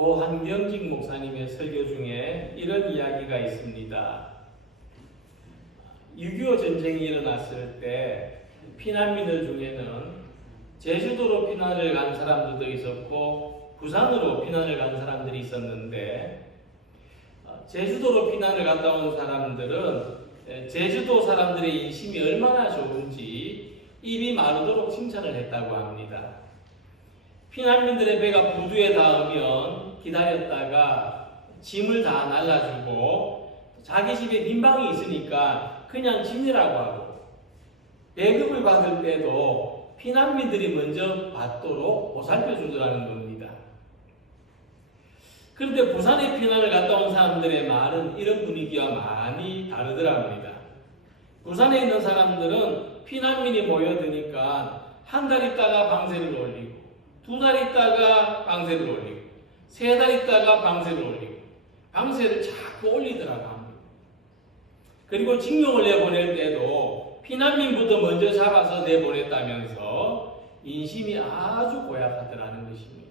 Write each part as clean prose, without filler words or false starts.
고한경직 목사님의 설교 중에 이런 이야기가 있습니다. 6.25 전쟁이 일어났을 때 피난민들 중에는 제주도로 피난을 간 사람들도 있었고 부산으로 피난을 간 사람들이 있었는데, 제주도로 피난을 갔다 온 사람들은 제주도 사람들의 인심이 얼마나 좋은지 입이 마르도록 칭찬을 했다고 합니다. 피난민들의 배가 부두에 닿으면 기다렸다가 짐을 다 날라주고, 자기 집에 빈방이 있으니까 그냥 지내라고 하고, 배급을 받을 때도 피난민들이 먼저 받도록 보살펴 주더라는 겁니다. 그런데 부산에 피난을 갔다 온 사람들의 말은 이런 분위기와 많이 다르더랍니다. 부산에 있는 사람들은 피난민이 모여드니까 한 달 있다가 방세를 올리고, 두 달 있다가 방세를 올리고, 세 달 있다가 방세를 올리고, 방세를 자꾸 올리더라고 합니다. 그리고 징용을 내보낼 때도 피난민부터 먼저 잡아서 내보냈다면서 인심이 아주 고약하더라는 것입니다.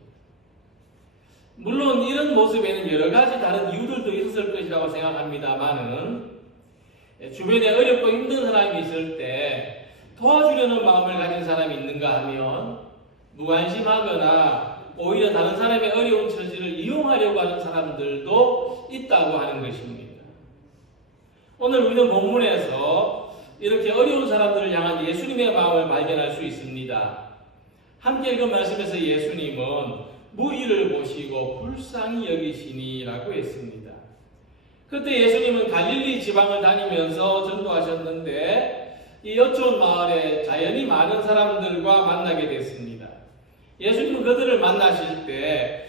물론 이런 모습에는 여러 가지 다른 이유들도 있었을 것이라고 생각합니다만은, 주변에 어렵고 힘든 사람이 있을 때 도와주려는 마음을 가진 사람이 있는가 하면 무관심하거나 오히려 다른 사람의 어려운 처지를 이용하려고 하는 사람들도 있다고 하는 것입니다. 오늘 우리는 본문에서 이렇게 어려운 사람들을 향한 예수님의 마음을 발견할 수 있습니다. 함께 읽은 말씀에서 예수님은 무리를 보시고 불쌍히 여기시니라고 했습니다. 그때 예수님은 갈릴리 지방을 다니면서 전도하셨는데, 이 여촌 마을에 자연히 많은 사람들과 만나게 됐습니다. 예수님은 그들을 만나실 때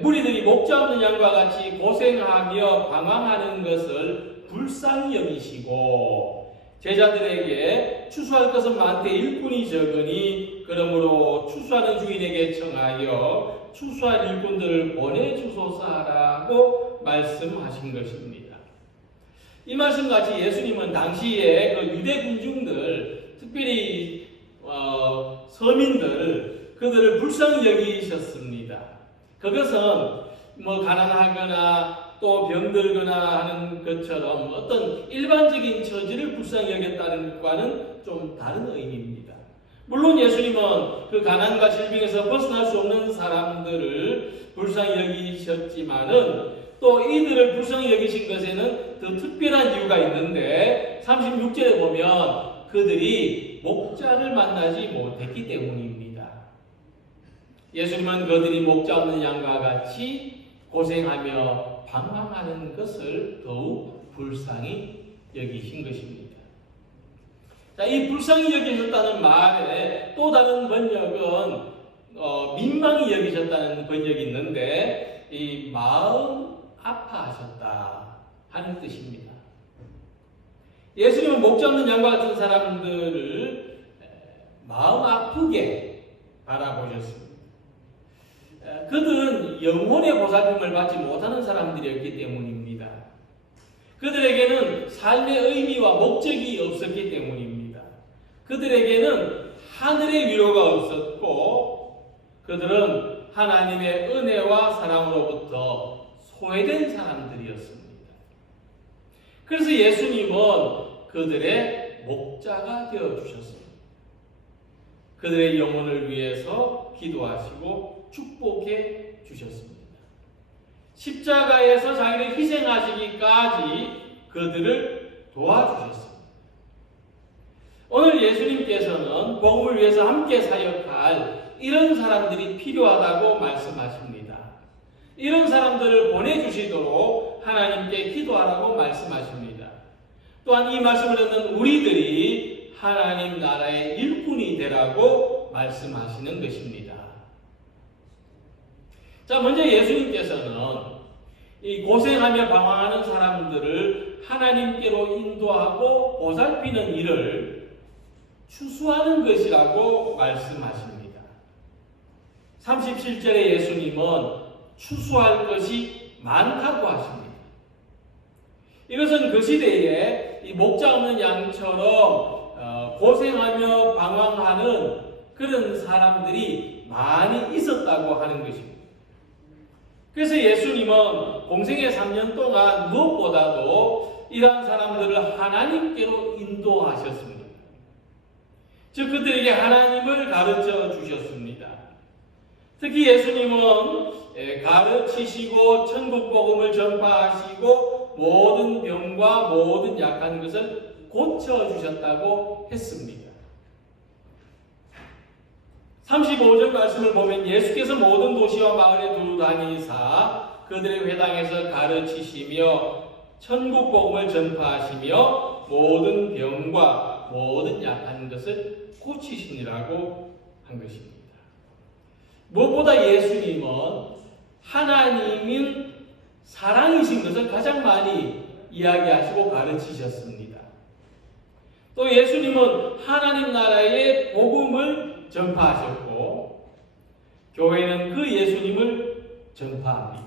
무리들이 목자 없는 양과 같이 고생하며 방황하는 것을 불쌍히 여기시고, 제자들에게 추수할 것은 많되 일꾼이 적으니 그러므로 추수하는 주인에게 청하여 추수할 일꾼들을 보내주소서 하라고 말씀하신 것입니다. 이 말씀같이 예수님은 당시에 그 유대 군중들, 특별히 서민들, 그들을 불쌍히 여기셨습니다. 그것은 가난하거나 또 병들거나 하는 것처럼 어떤 일반적인 처지를 불쌍히 여겼다는 것과는 좀 다른 의미입니다. 물론 예수님은 그 가난과 질병에서 벗어날 수 없는 사람들을 불쌍히 여기셨지만은 또 이들을 불쌍히 여기신 것에는 더 특별한 이유가 있는데, 36절에 보면 그들이 목자를 만나지 못했기 때문입니다. 예수님은 그들이 목자 없는 양과 같이 고생하며 방황하는 것을 더욱 불쌍히 여기신 것입니다. 자, 이 불쌍히 여기셨다는 말에 또 다른 번역은 민망히 여기셨다는 번역이 있는데, 이 마음 아파하셨다 하는 뜻입니다. 예수님은 목자 없는 양과 같은 사람들을 마음 아프게 바라보셨습니다. 그들은 영혼의 보살핌을 받지 못하는 사람들이었기 때문입니다. 그들에게는 삶의 의미와 목적이 없었기 때문입니다. 그들에게는 하늘의 위로가 없었고, 그들은 하나님의 은혜와 사랑으로부터 소외된 사람들이었습니다. 그래서 예수님은 그들의 목자가 되어주셨습니다. 그들의 영혼을 위해서 기도하시고 축복해 주셨습니다. 십자가에서 자기를 희생하시기까지 그들을 도와주셨습니다. 오늘 예수님께서는 복음을 위해서 함께 사역할 이런 사람들이 필요하다고 말씀하십니다. 이런 사람들을 보내주시도록 하나님께 기도하라고 말씀하십니다. 또한 이 말씀을 듣는 우리들이 하나님 나라의 일꾼이 되라고 말씀하시는 것입니다. 자, 먼저 예수님께서는 이 고생하며 방황하는 사람들을 하나님께로 인도하고 보살피는 일을 추수하는 것이라고 말씀하십니다. 37절에 예수님은 추수할 것이 많다고 하십니다. 이것은 그 시대에 이 목자 없는 양처럼 고생하며 방황하는 그런 사람들이 많이 있었다고 하는 것입니다. 그래서 예수님은 공생의 3년 동안 무엇보다도 이러한 사람들을 하나님께로 인도하셨습니다. 즉 그들에게 하나님을 가르쳐 주셨습니다. 특히 예수님은 가르치시고 천국 복음을 전파하시고 모든 병과 모든 약한 것을 고쳐주셨다고 했습니다. 35절 말씀을 보면 예수께서 모든 도시와 마을에 두루 다니사 그들의 회당에서 가르치시며 천국 복음을 전파하시며 모든 병과 모든 약한 것을 고치시니라고 한 것입니다. 무엇보다 예수님은 하나님인 사랑이신 것을 가장 많이 이야기하시고 가르치셨습니다. 또 예수님은 하나님 나라의 복음을 전파하셨고 교회는 그 예수님을 전파합니다.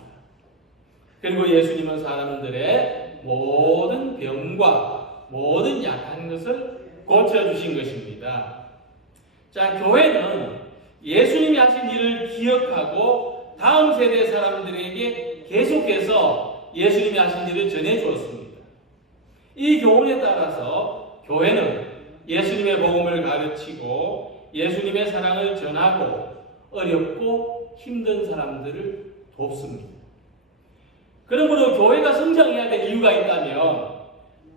그리고 예수님은 사람들의 모든 병과 모든 약한 것을 고쳐주신 것입니다. 자, 교회는 예수님이 하신 일을 기억하고 다음 세대 사람들에게 계속해서 예수님이 하신 일을 전해주었습니다. 이 교훈에 따라서 교회는 예수님의 복음을 가르치고 예수님의 사랑을 전하고 어렵고 힘든 사람들을 돕습니다. 그러므로 교회가 성장해야 될 이유가 있다면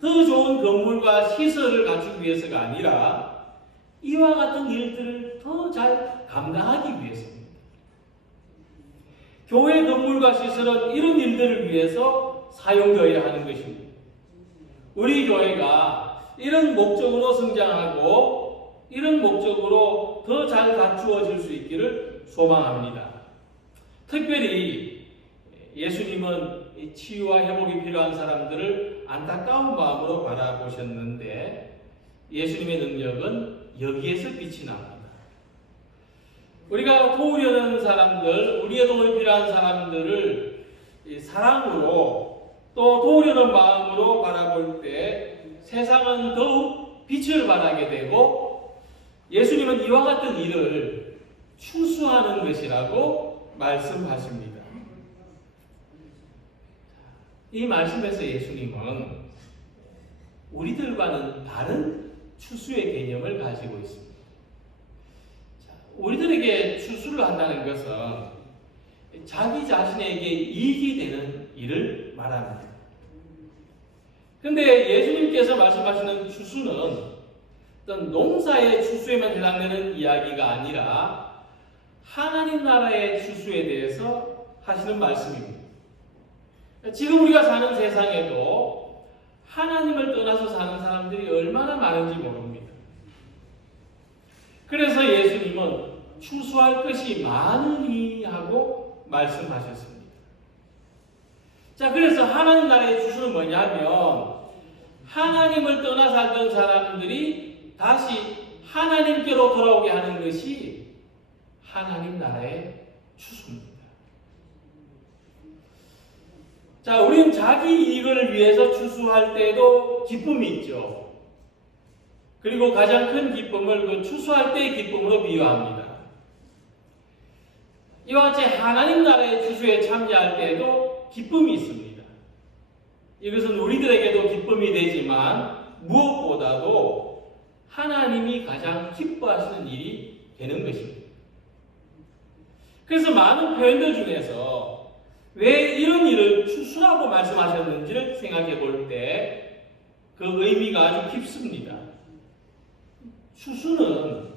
더 좋은 건물과 시설을 갖추기 위해서가 아니라 이와 같은 일들을 더 잘 감당하기 위해서입니다. 교회 건물과 시설은 이런 일들을 위해서 사용되어야 하는 것입니다. 우리 교회가 이런 목적으로 성장하고 이런 목적으로 더 잘 갖추어질 수 있기를 소망합니다. 특별히 예수님은 치유와 회복이 필요한 사람들을 안타까운 마음으로 바라보셨는데 예수님의 능력은 여기에서 빛이 납니다. 우리가 도우려는 사람들, 우리의 도움이 필요한 사람들을 사랑으로 또 도우려는 마음으로 바라볼 때 세상은 더욱 빛을 발하게 되고 예수님은 이와 같은 일을 추수하는 것이라고 말씀하십니다. 이 말씀에서 예수님은 우리들과는 다른 추수의 개념을 가지고 있습니다. 우리들에게 추수를 한다는 것은 자기 자신에게 이익이 되는 일을 말합니다. 그런데 예수님께서 말씀하시는 추수는 어떤 농사의 추수에만 해당되는 이야기가 아니라 하나님 나라의 추수에 대해서 하시는 말씀입니다. 지금 우리가 사는 세상에도 하나님을 떠나서 사는 사람들이 얼마나 많은지 모릅니다. 그래서 예수님은 추수할 것이 많으니 하고 말씀하셨습니다. 자, 그래서 하나님 나라의 추수는 뭐냐면 하나님을 떠나 살던 사람들이 다시 하나님께로 돌아오게 하는 것이 하나님 나라의 추수입니다. 자, 우리는 자기 이익을 위해서 추수할 때도 기쁨이 있죠. 그리고 가장 큰 기쁨을 그 추수할 때의 기쁨으로 비유합니다. 이와 같이 하나님 나라의 추수에 참여할 때에도 기쁨이 있습니다. 이것은 우리들에게도 기쁨이 되지만 무엇보다도 하나님이 가장 기뻐하시는 일이 되는 것입니다. 그래서 많은 표현들 중에서 왜 이런 일을 추수라고 말씀하셨는지를 생각해 볼 때 그 의미가 아주 깊습니다. 추수는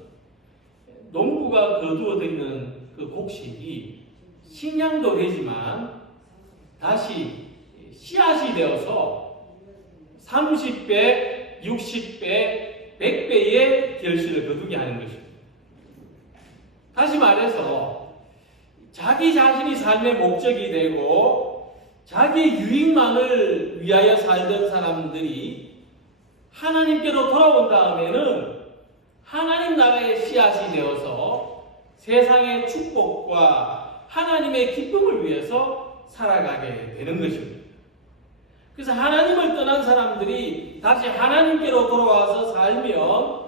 농부가 거두어 들이는 그 곡식이 식량도 되지만 다시 씨앗이 되어서 30배, 60배, 100배의 결실을 거두게 하는 것입니다. 다시 말해서 자기 자신이 삶의 목적이 되고 자기 유익만을 위하여 살던 사람들이 하나님께로 돌아온 다음에는 하나님 나라의 씨앗이 되어서 세상의 축복과 하나님의 기쁨을 위해서 살아가게 되는 것입니다. 그래서 하나님을 떠난 사람들이 다시 하나님께로 돌아와서 살면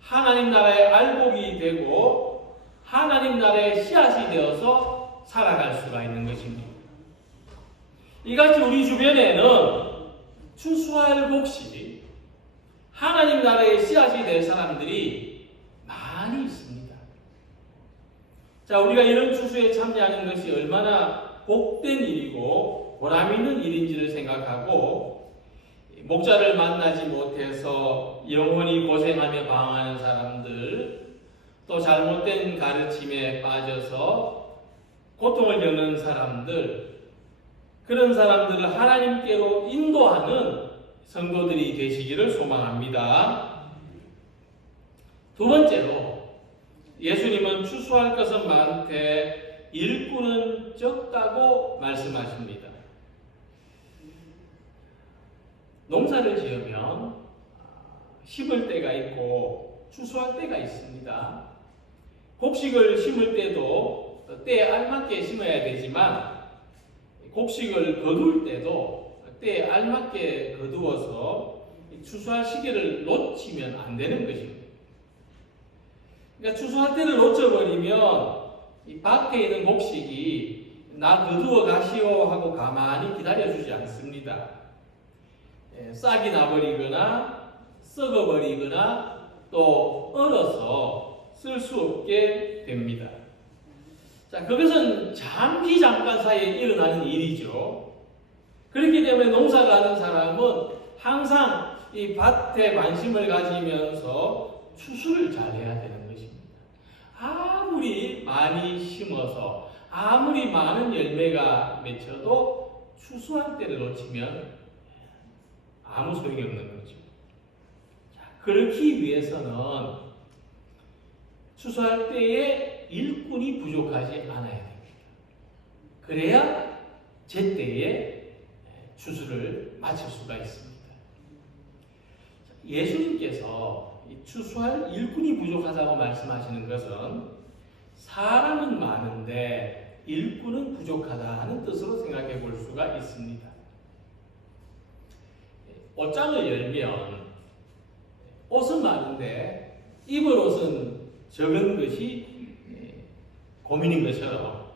하나님 나라의 알곡이 되고 하나님 나라의 씨앗이 되어서 살아갈 수가 있는 것입니다. 이같이 우리 주변에는 추수할 곡식, 하나님 나라의 씨앗이 될 사람들이 많이 있습니다. 자, 우리가 이런 추수에 참여하는 것이 얼마나 복된 일이고 보람 있는 일인지를 생각하고, 목자를 만나지 못해서 영원히 고생하며 방황하는 사람들, 또 잘못된 가르침에 빠져서 고통을 겪는 사람들, 그런 사람들을 하나님께로 인도하는 성도들이 되시기를 소망합니다. 두 번째로, 예수님은 추수할 것은 많되 일꾼은 적다고 말씀하십니다. 농사를 지으면 심을 때가 있고 추수할 때가 있습니다. 곡식을 심을 때도 때에 알맞게 심어야 되지만, 곡식을 거둘 때도 때에 알맞게 거두어서 추수할 시기를 놓치면 안 되는 것입니다. 그러니까 추수할 때를 놓쳐버리면 이 밖에 있는 곡식이 나 거두어 가시오 하고 가만히 기다려주지 않습니다. 싹이 나버리거나 썩어버리거나 또 얼어서 쓸 수 없게 됩니다. 자, 그것은 잠시 잠깐 사이에 일어나는 일이죠. 그렇기 때문에 농사를 하는 사람은 항상 이 밭에 관심을 가지면서 추수를 잘 해야 되는 것입니다. 아무리 많이 심어서 아무리 많은 열매가 맺혀도 추수할 때를 놓치면 아무 소용이 없는 거죠. 자, 그렇기 위해서는 추수할 때에 일꾼이 부족하지 않아야 됩니다. 그래야 제때에 추수를 마칠 수가 있습니다. 예수님께서 추수할 일꾼이 부족하다고 말씀하시는 것은 사람은 많은데 일꾼은 부족하다는 뜻으로 생각해 볼 수가 있습니다. 옷장을 열면 옷은 많은데 입을 옷은 적은 것이 고민인 것처럼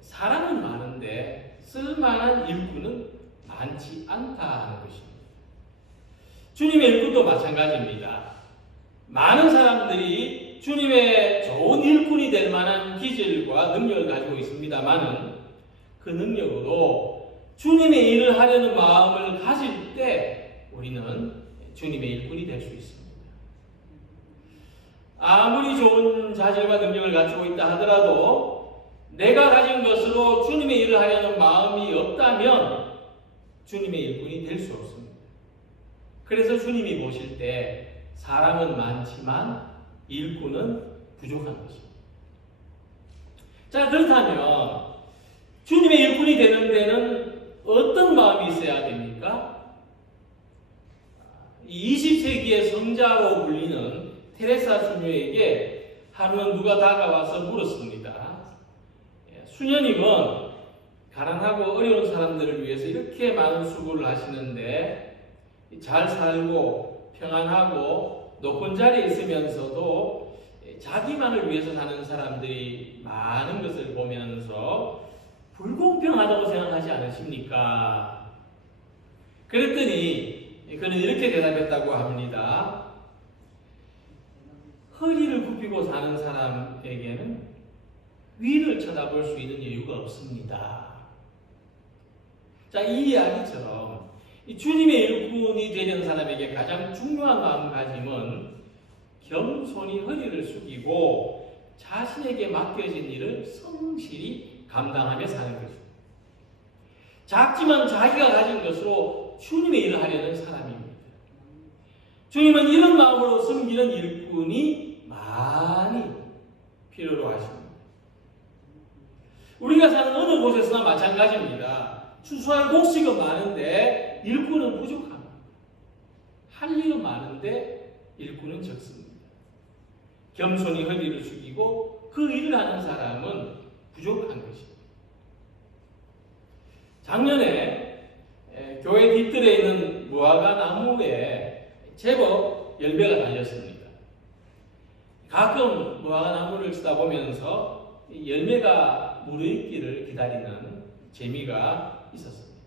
사람은 많은데 쓸만한 일꾼은 많지 않다 하는 것입니다. 주님의 일꾼도 마찬가지입니다. 많은 사람들이 주님의 좋은 일꾼이 될 만한 기질과 능력을 가지고 있습니다만은 그 능력으로 주님의 일을 하려는 마음을 가질 때 우리는 주님의 일꾼이 될 수 있습니다. 아무리 좋은 자질과 능력을 갖추고 있다 하더라도 내가 가진 것으로 주님의 일을 하려는 마음이 없다면 주님의 일꾼이 될 수 없습니다. 그래서 주님이 보실 때 사람은 많지만 일꾼은 부족한 것입니다. 자, 그렇다면 주님의 일꾼이 되는 데는 어떤 마음이 있어야 됩니까? 20세기의 성자로 불리는 테레사 수녀에게 하루는 누가 다가와서 물었습니다. 수녀님은 가난하고 어려운 사람들을 위해서 이렇게 많은 수고를 하시는데 잘 살고 평안하고 높은 자리에 있으면서도 자기만을 위해서 사는 사람들이 많은 것을 보면서 불공평하다고 생각하지 않으십니까? 그랬더니 그는 이렇게 대답했다고 합니다. 허리를 굽히고 사는 사람에게는 위를 쳐다볼 수 있는 여유가 없습니다. 자, 이 이야기처럼 이 주님의 일꾼이 되는 사람에게 가장 중요한 마음가짐은 겸손히 허리를 숙이고 자신에게 맡겨진 일을 성실히 감당하며 사는 것입니다. 작지만 자기가 가진 것으로 주님의 일을 하려는 사람입니다. 주님은 이런 마음으로 섬기는 일꾼이 많이 필요로 하십니다. 우리가 사는 어느 곳에서나 마찬가지입니다. 추수할 곡식은 많은데 일꾼은 부족합니다. 할 일은 많은데 일꾼은 적습니다. 겸손히 허리를 숙이고 그 일을 하는 사람은 부족한 것입니다. 작년에 교회 뒤뜰에 있는 무화과 나무에 제법 열매가 달렸습니다. 가끔 무화과 나무를 치다 보면서 열매가 무르익기를 기다리는 재미가 있었습니다.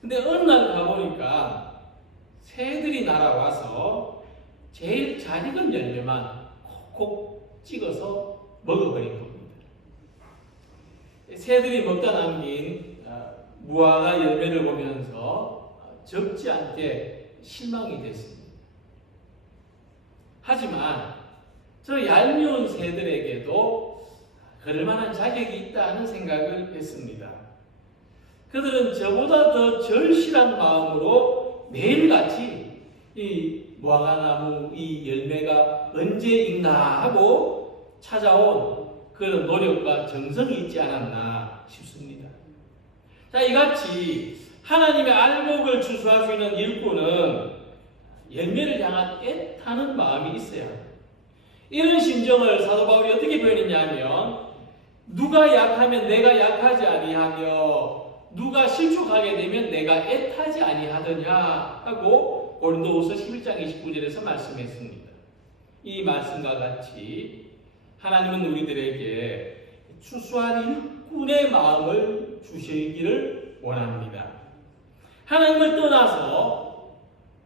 근데 어느 날 가보니까 새들이 날아와서 제일 잘 익은 열매만 콕콕 찍어서 먹어버린 겁니다. 새들이 먹다 남긴 무화과 열매를 보면서 적지 않게 실망이 됐습니다. 하지만 저 얄미운 새들에게도 그럴 만한 자격이 있다는 생각을 했습니다. 그들은 저보다 더 절실한 마음으로 매일같이 이 무화과나무 이 열매가 언제 익나 하고 찾아온 그런 노력과 정성이 있지 않았나 싶습니다. 자, 이같이 하나님의 알목을 추수할 수 있는 일꾼은 열매를 향한 애타는 마음이 있어야 합니다. 이런 심정을 사도 바울이 어떻게 표현했냐면 누가 약하면 내가 약하지 아니하며 누가 실족하게 되면 내가 애타지 아니하더냐 하고 고린도후서 11장 29절에서 말씀했습니다. 이 말씀과 같이 하나님은 우리들에게 추수한 일꾼의 마음을 주시기를 원합니다. 하나님을 떠나서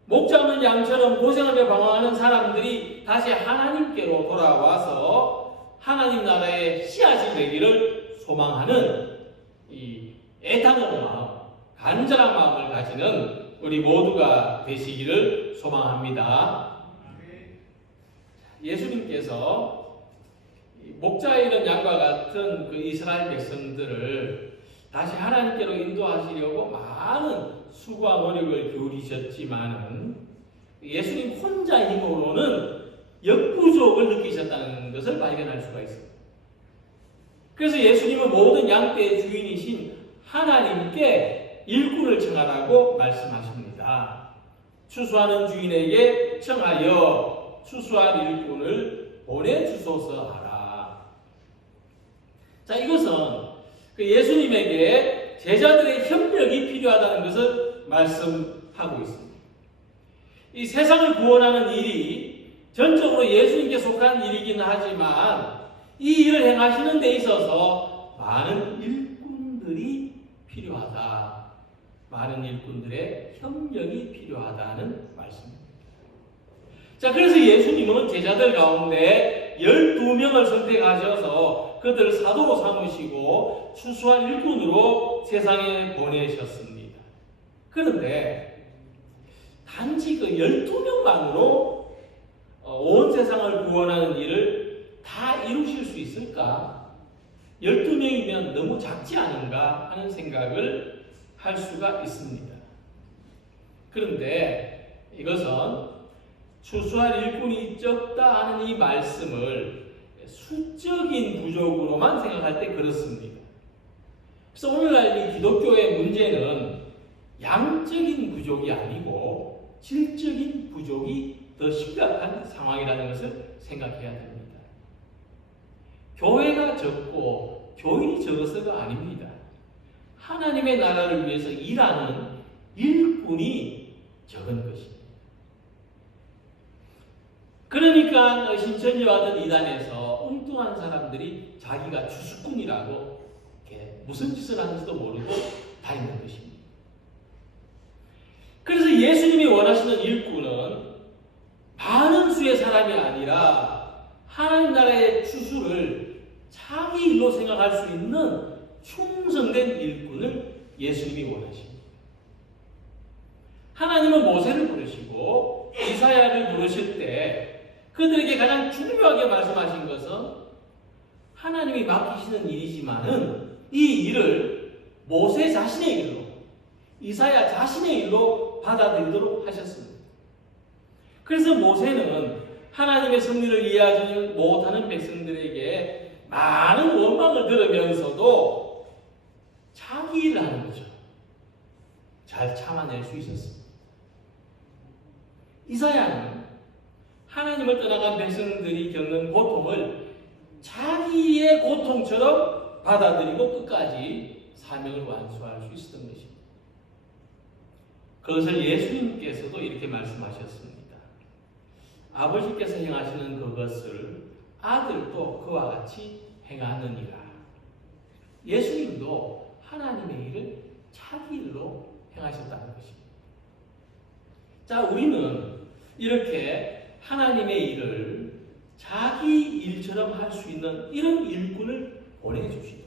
목 잡는 양처럼 고생하며 방황하는 사람들이 다시 하나님께로 돌아와서 하나님 나라의 씨앗이 되기를 소망하는 이 애타는 마음, 간절한 마음을 가지는 우리 모두가 되시기를 소망합니다. 예수님께서 목자에 있는 양과 같은 그 이스라엘 백성들을 다시 하나님께로 인도하시려고 많은 수고와 노력을 기울이셨지만은 예수님 혼자 힘으로는 역부족을 느끼셨다는 것을 발견할 수가 있습니다. 그래서 예수님은 모든 양떼의 주인이신 하나님께 일꾼을 청하라고 말씀하십니다. 추수하는 주인에게 청하여 추수할 일꾼을 보내주소서 하라. 자, 이것은 그 예수님에게 제자들의 협력이 필요하다는 것을 말씀하고 있습니다. 이 세상을 구원하는 일이 전적으로 예수님께 속한 일이긴 하지만 이 일을 행하시는 데 있어서 많은 일꾼들이 필요하다. 많은 일꾼들의 협력이 필요하다는 말씀입니다. 자, 그래서 예수님은 제자들 가운데 12명을 선택하셔서 그들을 사도로 삼으시고 추수한 일꾼으로 세상에 보내셨습니다. 그런데 단지 그 12명만으로 온 세상을 구원하는 일을 다 이루실 수 있을까? 12명이면 너무 작지 않은가 하는 생각을 할 수가 있습니다. 그런데 이것은 추수할 일꾼이 적다 하는 이 말씀을 수적인 부족으로만 생각할 때 그렇습니다. 그래서 오늘날 이 기독교의 문제는 양적인 부족이 아니고 질적인 부족이 더 심각한 상황이라는 것을 생각해야 됩니다. 교회가 적고 교인이 적어서가 아닙니다. 하나님의 나라를 위해서 일하는 일꾼이 적은 것입니다. 그러니까 신천지와 같은 이단에서 엉뚱한 사람들이 자기가 주수꾼이라고 무슨 짓을 하는지도 모르고 다니는 것입니다. 그래서 예수님이 원하시는 일꾼은 많은 수의 사람이 아니라 하나님 나라의 추수를 자기 일로 생각할 수 있는 충성된 일꾼을 예수님이 원하십니다. 하나님은 모세를 부르시고 이사야를 부르실 때 그들에게 가장 중요하게 말씀하신 것은 하나님이 맡기시는 일이지만은 이 일을 모세 자신의 일로, 이사야 자신의 일로 받아들이도록 하셨습니다. 그래서 모세는 하나님의 섭리를 이해하지 못하는 백성들에게 많은 원망을 들으면서도 자기 일을 하는 거죠. 잘 참아낼 수 있었습니다. 이사야는 하나님을 떠나간 백성들이 겪는 고통을 자기의 고통처럼 받아들이고 끝까지 사명을 완수할 수 있었던 것입니다. 그것을 예수님께서도 이렇게 말씀하셨습니다. 아버지께서 행하시는 그것을 아들도 그와 같이 행하느니라. 예수님도 하나님의 일을 자기 일로 행하셨다는 것입니다. 자, 우리는 이렇게 하나님의 일을 자기 일처럼 할 수 있는 이런 일꾼을 보내주시도록,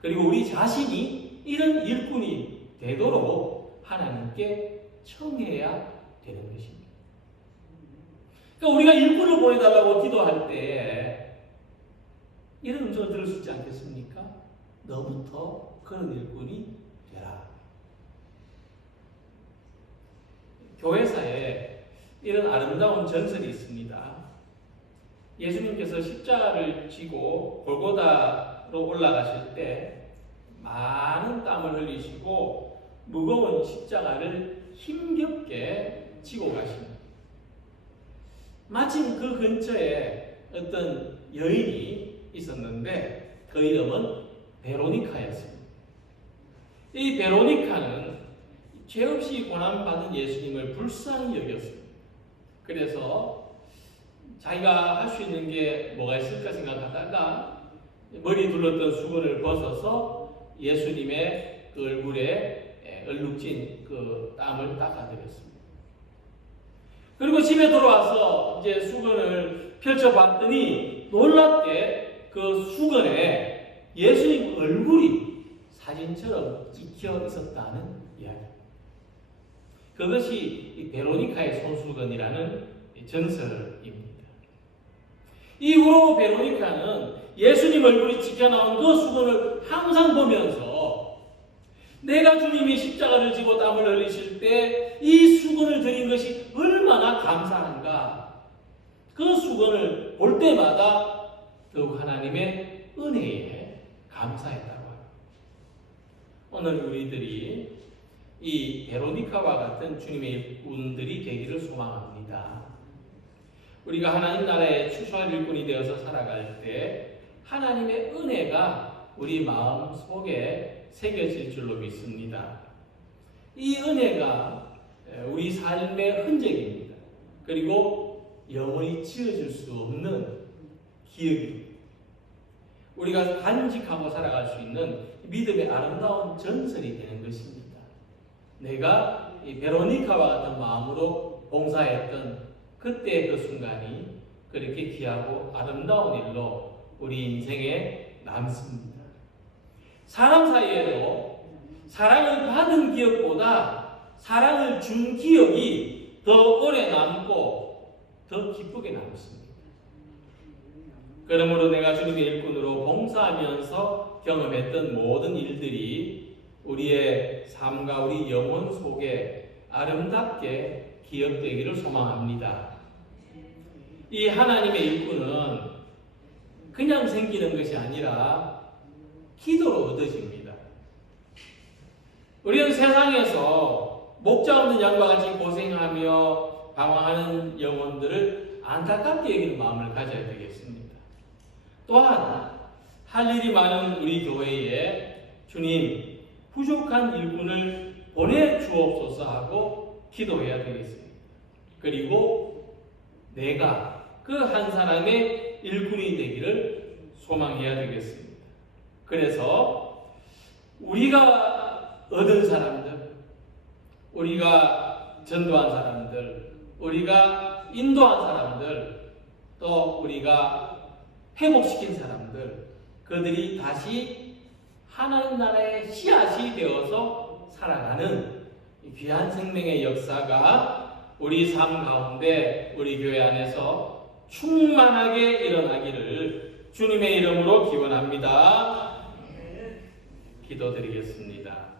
그리고 우리 자신이 이런 일꾼이 되도록 하나님께 청해야 되는 것입니다. 그러니까 우리가 일꾼을 보내달라고 기도할 때 이런 음성을 들을 수 있지 않겠습니까? 너부터 그런 일꾼이 되라. 교회사에 이런 아름다운 전설이 있습니다. 예수님께서 십자가를 지고 골고다로 올라가실 때 많은 땀을 흘리시고 무거운 십자가를 힘겹게 지고 가십니다. 마침 그 근처에 어떤 여인이 있었는데 그 이름은 베로니카였습니다. 이 베로니카는 죄 없이 고난받은 예수님을 불쌍히 여겼습니다. 그래서 자기가 할 수 있는 게 뭐가 있을까 생각하다가 머리 둘렀던 수건을 벗어서 예수님의 그 얼굴에 얼룩진 그 땀을 닦아드렸습니다. 그리고 집에 돌아와서 이제 수건을 펼쳐봤더니 놀랍게 그 수건에 예수님 얼굴이 사진처럼 찍혀 있었다는 이야기. 그것이 이 베로니카의 손수건이라는 전설입니다. 이후로 베로니카는 예수님 얼굴이 찍혀 나온 그 수건을 항상 보면서 내가 주님이 십자가를 지고 땀을 흘리실 때 이 수건을 드린 것이 얼마나 감사한가, 그 수건을 볼 때마다 더욱 하나님의 은혜에 감사했다고 합니다. 오늘 우리들이 이 베로니카와 같은 주님의 일꾼들이 되기를 소망합니다. 우리가 하나님 나라의 추수할 일꾼이 되어서 살아갈 때 하나님의 은혜가 우리 마음 속에 새겨질 줄로 믿습니다. 이 은혜가 우리 삶의 흔적입니다. 그리고 영원히 지워질 수 없는 기억입니다. 우리가 간직하고 살아갈 수 있는 믿음의 아름다운 전설이 되는 것입니다. 내가 이 베로니카와 같은 마음으로 봉사했던 그때의 그 순간이 그렇게 귀하고 아름다운 일로 우리 인생에 남습니다. 사람 사이에도 사랑을 받은 기억보다 사랑을 준 기억이 더 오래 남고 더 기쁘게 남습니다. 그러므로 내가 주님의 일꾼으로 봉사하면서 경험했던 모든 일들이 우리의 삶과 우리 영혼 속에 아름답게 기억되기를 소망합니다. 이 하나님의 일꾼은 그냥 생기는 것이 아니라 기도로 얻어집니다. 우리는 세상에서 목자 없는 양과 같이 고생하며 방황하는 영혼들을 안타깝게 여기는 마음을 가져야 되겠습니다. 또한 할 일이 많은 우리 교회에 주님 부족한 일꾼을 보내주옵소서 하고 기도해야 되겠습니다. 그리고 내가 그 한 사람의 일꾼이 되기를 소망해야 되겠습니다. 그래서 우리가 얻은 사람들, 우리가 전도한 사람들, 우리가 인도한 사람들, 또 우리가 회복시킨 사람들, 그들이 다시 하나님 나라의 씨앗이 되어서 살아가는 귀한 생명의 역사가 우리 삶 가운데 우리 교회 안에서 충만하게 일어나기를 주님의 이름으로 기원합니다. 기도드리겠습니다.